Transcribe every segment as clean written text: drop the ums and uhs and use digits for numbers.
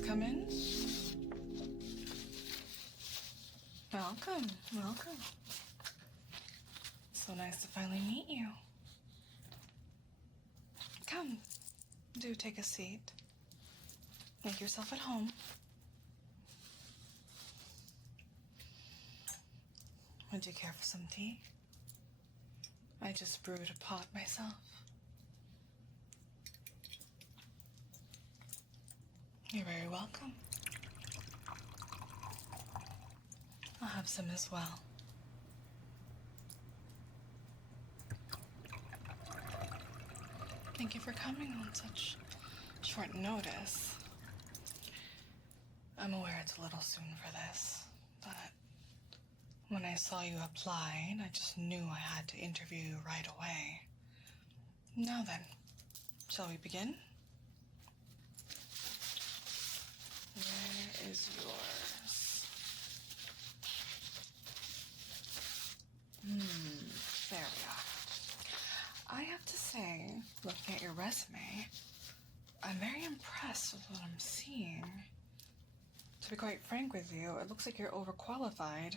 Please come in. Welcome, welcome. So nice to finally meet you. Come, do take a seat. Make yourself at home. Would you care for some tea? I just brewed a pot myself. You're very welcome. I'll have some as well. Thank you for coming on such short notice. I'm aware it's a little soon for this, but when I saw you applied, I just knew I had to interview you right away. Now then, shall we begin? Where is yours? There we are. I have to say, looking at your resume, I'm very impressed with what I'm seeing. To be quite frank with you, it looks like you're overqualified.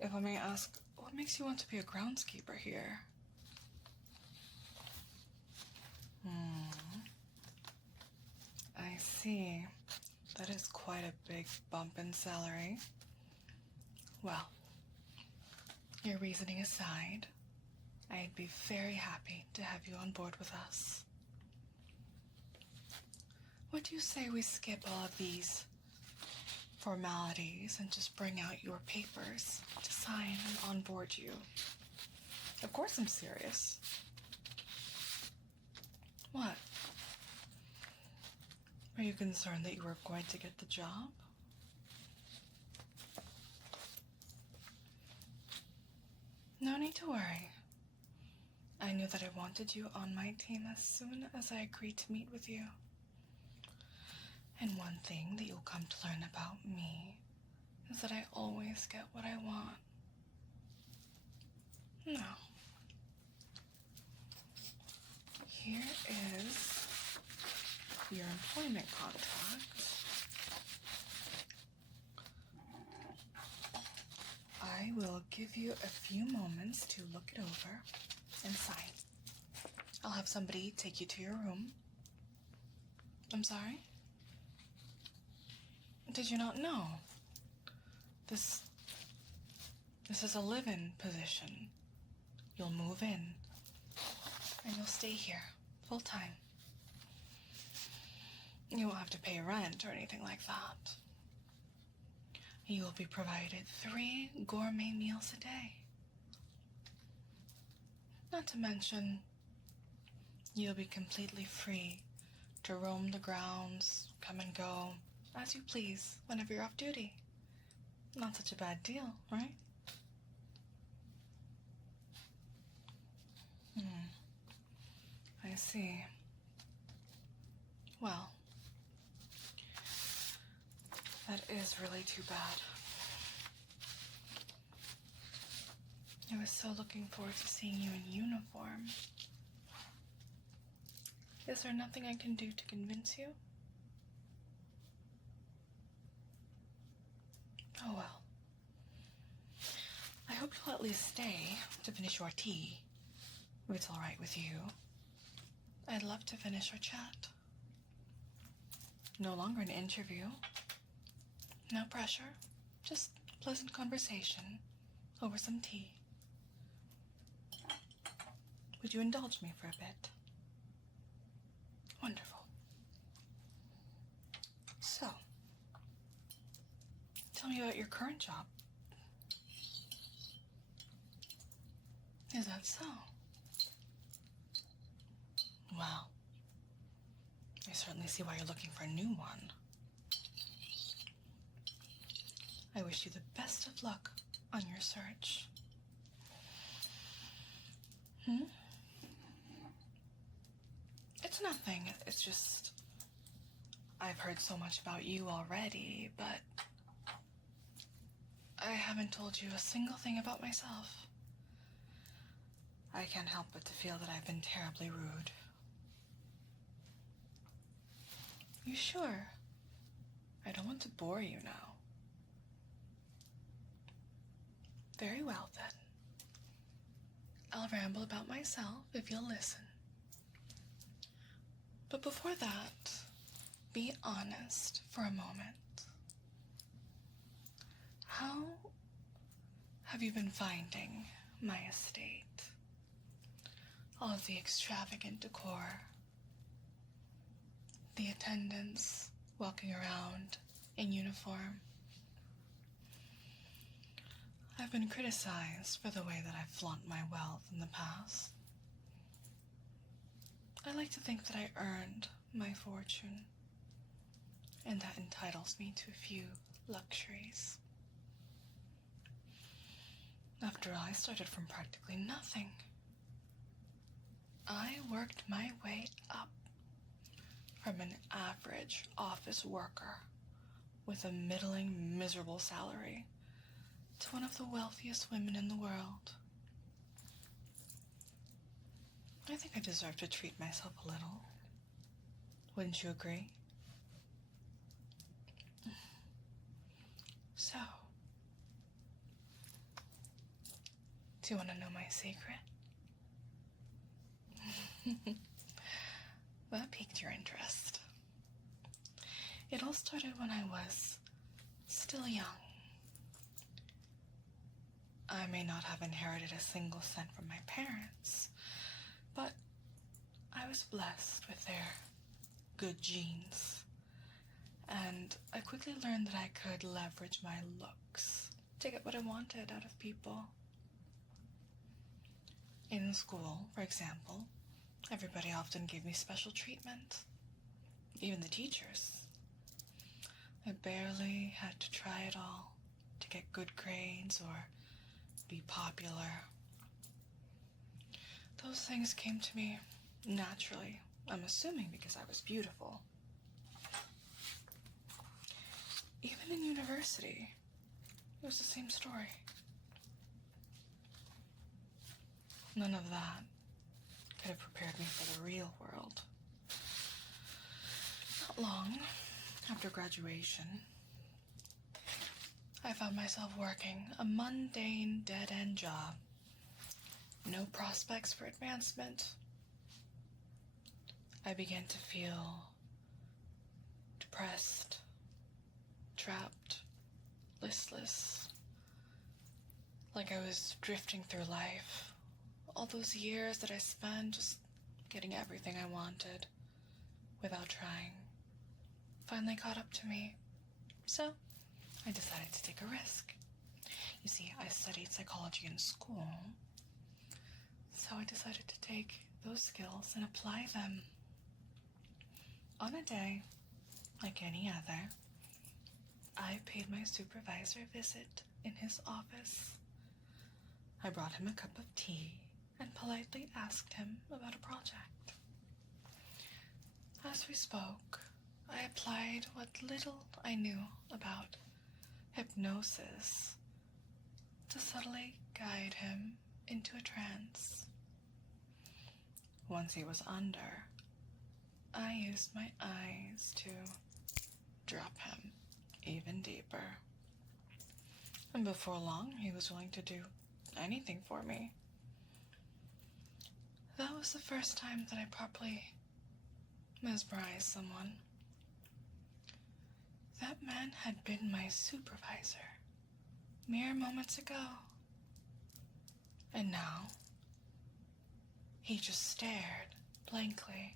If I may ask, what makes you want to be a groundskeeper here? I see. That is quite a big bump in salary. Well, your reasoning aside, I'd be very happy to have you on board with us. What do you say we skip all of these formalities and just bring out your papers to sign and onboard you? Of course I'm serious. What? Are you concerned that you were going to get the job? No need to worry. I knew that I wanted you on my team as soon as I agreed to meet with you. And one thing that you'll come to learn about me is that I always get what I want. Now, here is your employment contract. I will give you a few moments to look it over and sign. I'll have somebody take you to your room. I'm sorry? Did you not know? This is a live-in position. You'll move in, and you'll stay here full-time. You won't have to pay rent or anything like that. You will be provided 3 gourmet meals a day. Not to mention, you'll be completely free to roam the grounds, come and go, as you please, whenever you're off duty. Not such a bad deal, right? I see. Well, that is really too bad. I was so looking forward to seeing you in uniform. Is there nothing I can do to convince you? Oh well. I hope you'll at least stay to finish your tea, if it's all right with you. I'd love to finish our chat. No longer an interview. No pressure. Just pleasant conversation over some tea. Would you indulge me for a bit? Wonderful. So, tell me about your current job. Is that so? Well, I certainly see why you're looking for a new one. I wish you the best of luck on your search. It's nothing. It's just, I've heard so much about you already, but I haven't told you a single thing about myself. I can't help but to feel that I've been terribly rude. You sure? I don't want to bore you now. Very well, then. I'll ramble about myself if you'll listen. But before that, be honest for a moment. How have you been finding my estate? All of the extravagant decor, the attendants walking around in uniform. I've been criticized for the way that I've flaunt my wealth in the past. I like to think that I earned my fortune, and that entitles me to a few luxuries. After all, I started from practically nothing. I worked my way up from an average office worker with a middling, miserable salary to one of the wealthiest women in the world. I think I deserve to treat myself a little. Wouldn't you agree? So, do you want to know my secret? That piqued your interest. It all started when I was still young. I may not have inherited a single cent from my parents, but I was blessed with their good genes, and I quickly learned that I could leverage my looks to get what I wanted out of people. In school, for example, everybody often gave me special treatment, even the teachers. I barely had to try it all to get good grades or be popular. Those things came to me naturally, I'm assuming because I was beautiful. Even in university, it was the same story. None of that could have prepared me for the real world. Not long after graduation, I found myself working a mundane, dead-end job. No prospects for advancement. I began to feel depressed, trapped, listless, like I was drifting through life. All those years that I spent just getting everything I wanted without trying finally caught up to me. So I decided to take a risk. You see, I studied psychology in school, so I decided to take those skills and apply them. On a day like any other, I paid my supervisor a visit in his office. I brought him a cup of tea and politely asked him about a project. As we spoke, I applied what little I knew about hypnosis to subtly guide him into a trance. Once he was under, I used my eyes to drop him even deeper. And before long, he was willing to do anything for me. That was the first time that I properly mesmerized someone. That man had been my supervisor mere moments ago. And now, he just stared blankly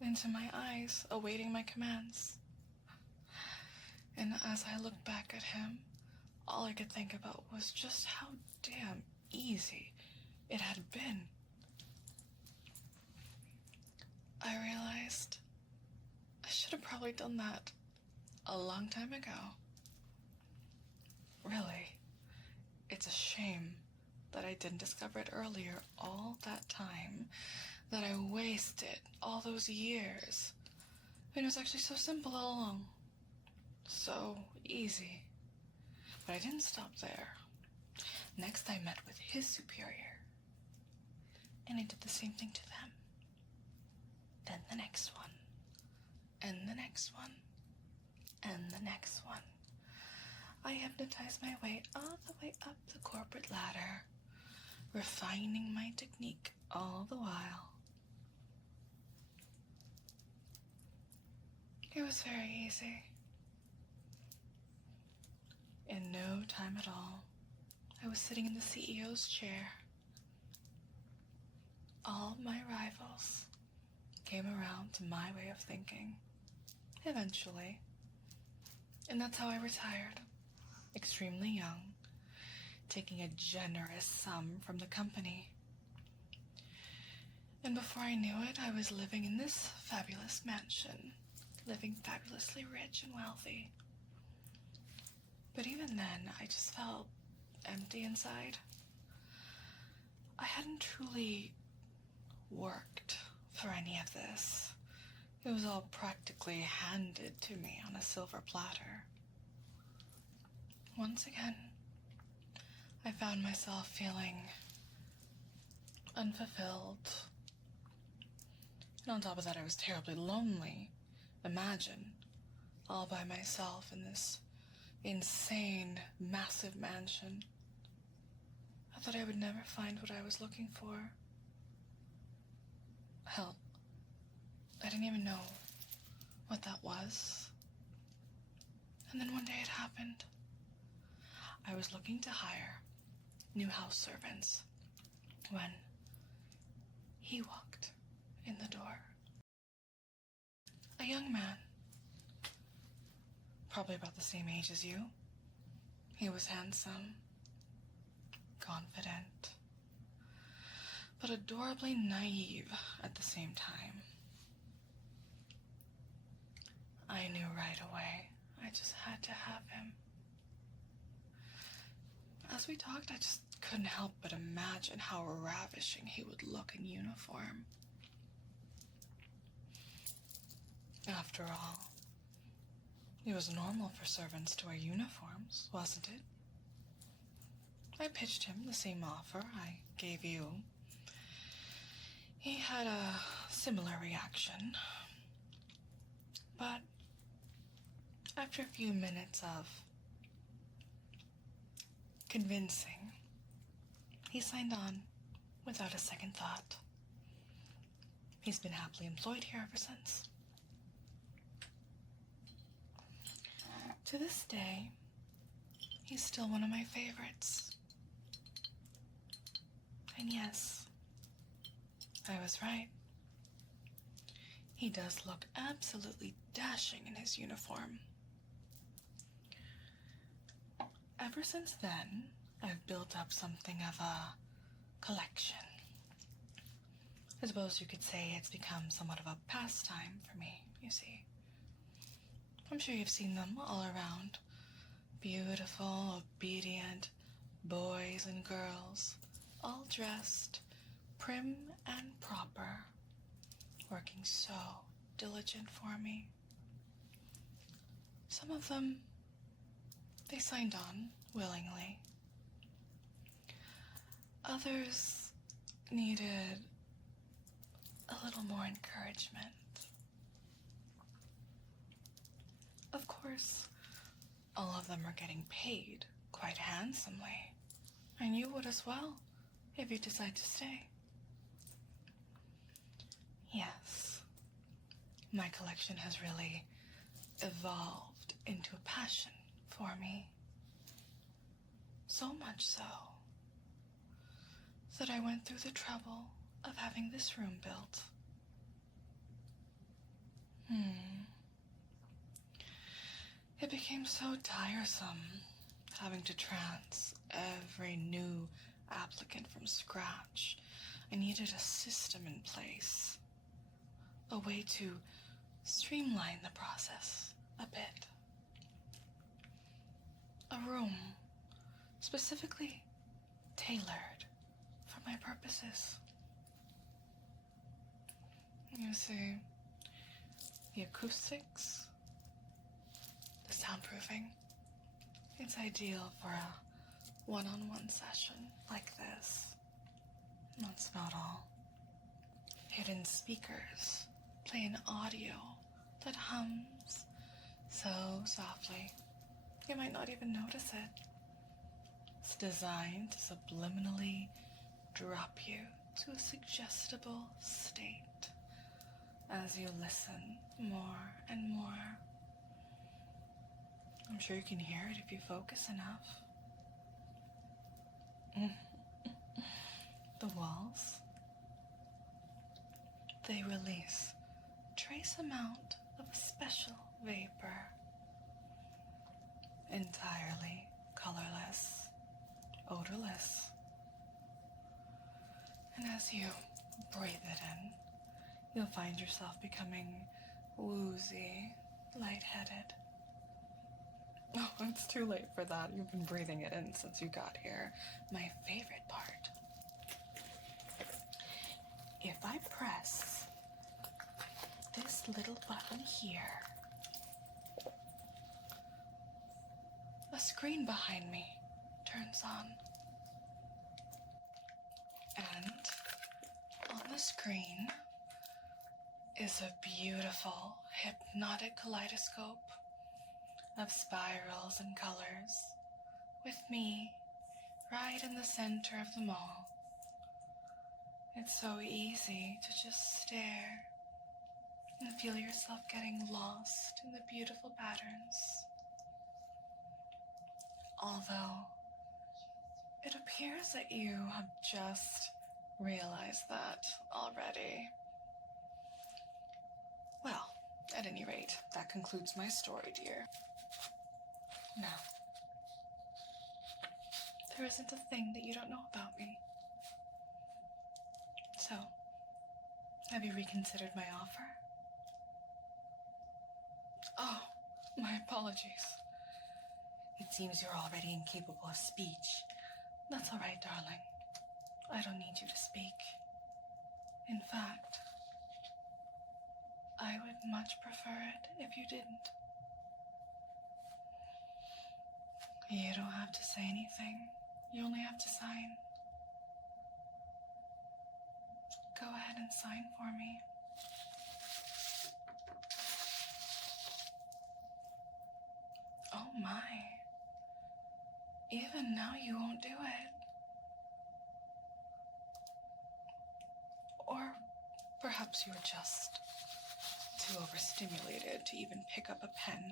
into my eyes, awaiting my commands. And as I looked back at him, all I could think about was just how damn easy it had been. I realized I should have probably done that a long time ago. Really, it's a shame that I didn't discover it earlier all that time, that I wasted all those years. And it was actually so simple all along. So easy. But I didn't stop there. Next, I met with his superior, and I did the same thing to them. Then the next one, and the next one. And the next one. I hypnotize my way all the way up the corporate ladder, refining my technique all the while. It was very easy. In no time at all, I was sitting in the CEO's chair. All my rivals came around to my way of thinking, eventually. And that's how I retired, extremely young, taking a generous sum from the company. And before I knew it, I was living in this fabulous mansion, living fabulously rich and wealthy. But even then, I just felt empty inside. I hadn't truly worked for any of this. It was all practically handed to me on a silver platter. Once again, I found myself feeling unfulfilled. And on top of that, I was terribly lonely. Imagine, all by myself in this insane, massive mansion. I thought I would never find what I was looking for. Hell, I didn't even know what that was. And then one day it happened. I was looking to hire new house servants when he walked in the door. A young man, probably about the same age as you. He was handsome, confident, but adorably naive at the same time. I knew right away I just had to have him. As we talked, I just couldn't help but imagine how ravishing he would look in uniform. After all, it was normal for servants to wear uniforms, wasn't it? I pitched him the same offer I gave you. He had a similar reaction. But after a few minutes of convincing, he signed on without a second thought. He's been happily employed here ever since. To this day, he's still one of my favorites. And yes, I was right. He does look absolutely dashing in his uniform. Ever since then, I've built up something of a collection. I suppose you could say it's become somewhat of a pastime for me, you see. I'm sure you've seen them all around. Beautiful, obedient boys and girls, all dressed, prim and proper, working so diligent for me. Some of them, they signed on willingly. Others needed a little more encouragement. Of course, all of them are getting paid quite handsomely, and you would as well if you decide to stay. Yes, my collection has really evolved into a passion for me. So much so that I went through the trouble of having this room built. It became so tiresome having to trans every new applicant from scratch. I needed a system in place, a way to streamline the process a bit. A room specifically tailored for my purposes. You see, the acoustics, the soundproofing, it's ideal for a one-on-one session like this. That's not all. Hidden speakers play an audio that hums so softly, you might not even notice it. It's designed to subliminally drop you to a suggestible state as you listen more and more. I'm sure you can hear it if you focus enough. The walls, they release trace amount of a special vapor, entirely colorless, odorless. And as you breathe it in, you'll find yourself becoming woozy, lightheaded. Oh, it's too late for that. You've been breathing it in since you got here. My favorite part. If I press this little button here, a screen behind me turns on. And on the screen is a beautiful hypnotic kaleidoscope of spirals and colors, with me right in the center of them all. It's so easy to just stare and feel yourself getting lost in the beautiful patterns. Although it appears that you have just realized that already. Well, at any rate, that concludes my story, dear. Now, there isn't a thing that you don't know about me. So, have you reconsidered my offer? Oh, my apologies. It seems you're already incapable of speech. That's all right, darling. I don't need you to speak. In fact, I would much prefer it if you didn't. You don't have to say anything. You only have to sign. Go ahead and sign for me. Oh my. Even now you won't do it. Or perhaps you're just too overstimulated to even pick up a pen.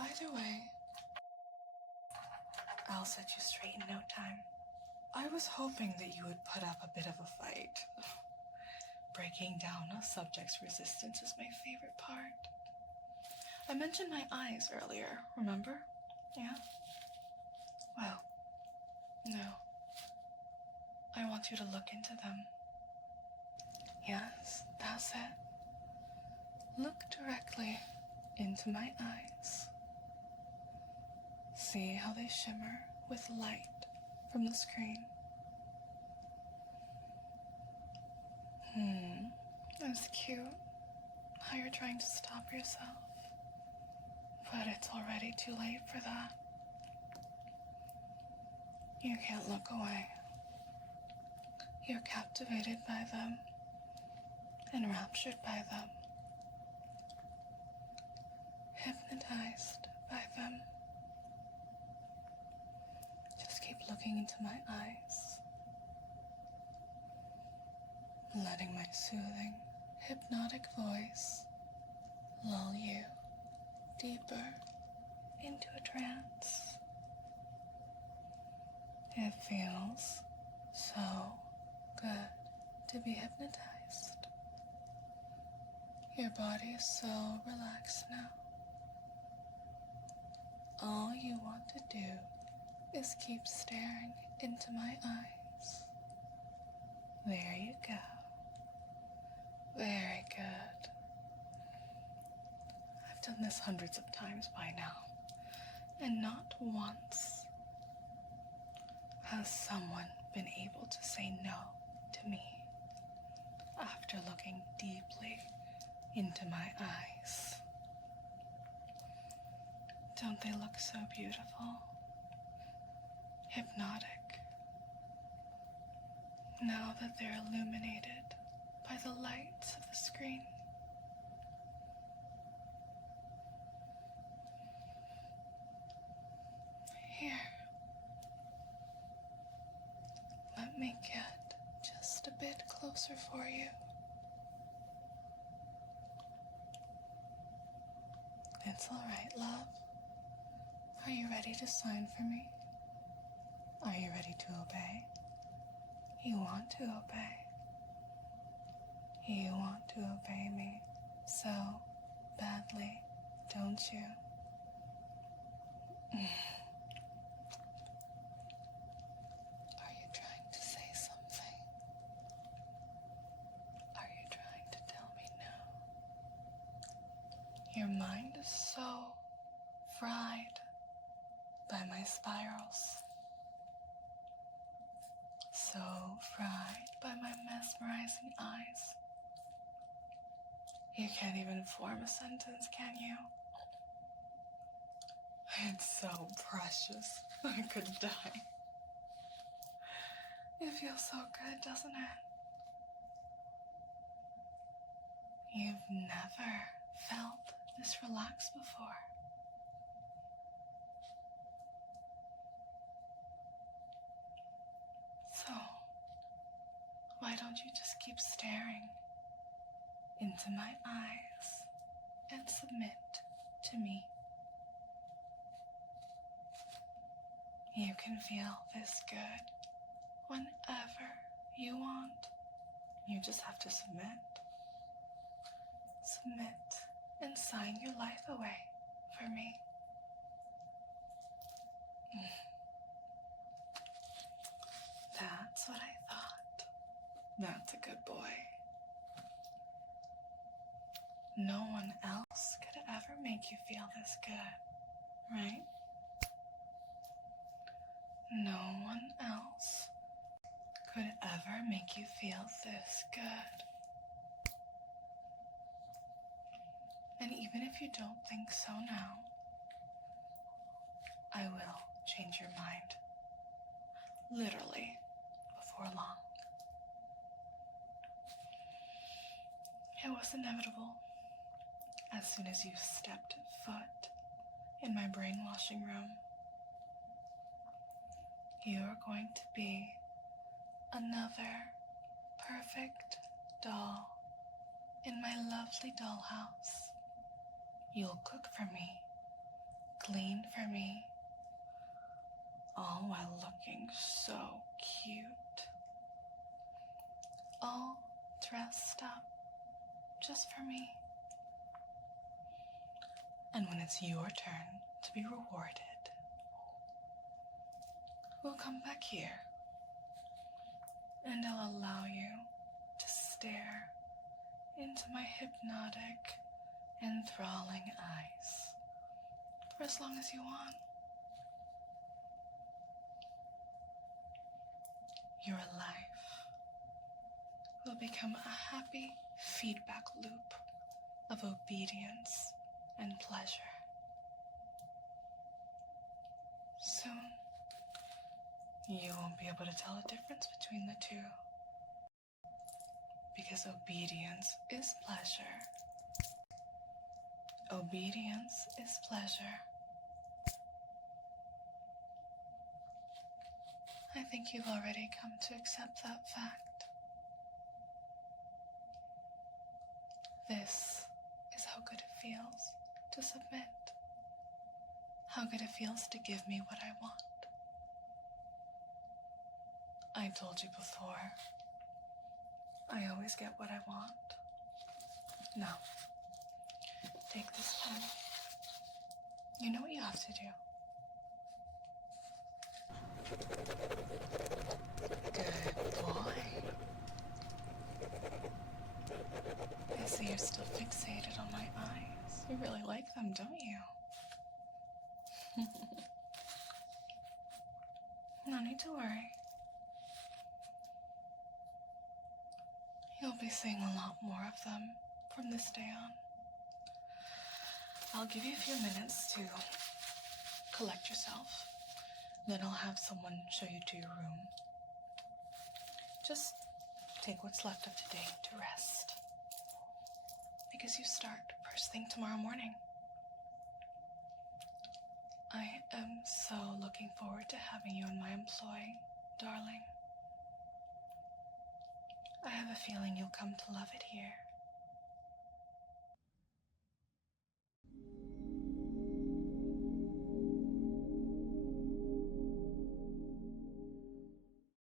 Either way, I'll set you straight in no time. I was hoping that you would put up a bit of a fight. Breaking down a subject's resistance is my favorite part. I mentioned my eyes earlier, remember? Yeah? Well, no. I want you to look into them. Yes, that's it. Look directly into my eyes. See how they shimmer with light from the screen. That's cute. How you're trying to stop yourself. But it's already too late for that. You can't look away. You're captivated by them, enraptured by them, hypnotized by them. Just keep looking into my eyes, letting my soothing, hypnotic voice lull you deeper into a trance. It feels so good to be hypnotized. Your body is so relaxed now. All you want to do is keep staring into my eyes. There you go. Very good. I've done this hundreds of times by now, and not once has someone been able to say no to me after looking deeply into my eyes. Don't they look so beautiful? Hypnotic. Now that they're illuminated by the lights of the screen. me get just a bit closer for you. It's all right, love. Are you ready to sign for me? Are you ready to obey? You want to obey. You want to obey me so badly, don't you? Are you trying to say something? Are you trying to tell me no? Your mind is so fried by my spirals. So fried by my mesmerizing eyes. You can't even form a sentence, can you? It's so precious. I could die. It feels so good, doesn't it? You've never felt this relaxed before. So, why don't you just keep staring into my eyes and submit to me? You can feel this good whenever you want. You just have to submit. Submit and sign your life away for me. That's what I thought. That's a good boy. No one else could ever make you feel this good, right? No one else could ever make you feel this good. And even if you don't think so now, I will change your mind. Literally, before long. It was inevitable. As soon as you stepped foot in my brainwashing room, you are going to be another perfect doll in my lovely dollhouse. You'll cook for me, clean for me, all while looking so cute. All dressed up just for me. And when it's your turn to be rewarded, we'll come back here and I'll allow you to stare into my hypnotic, enthralling eyes for as long as you want. Your life will become a happy feedback loop of obedience and pleasure. Soon, you won't be able to tell the difference between the two, because obedience is pleasure. Obedience is pleasure. I think you've already come to accept that fact. This is how good it feels to submit. How good it feels to give me what I want. I told you before, I always get what I want. Now, take this pen. You know what you have to do. Good boy. I see you're still fixated on my eyes. You really like them, don't you? No need to worry. You'll be seeing a lot more of them from this day on. I'll give you a few minutes to collect yourself. Then I'll have someone show you to your room. Just take what's left of today to rest, because you start first thing tomorrow morning. I am so looking forward to having you in my employ, darling. I have a feeling you'll come to love it here.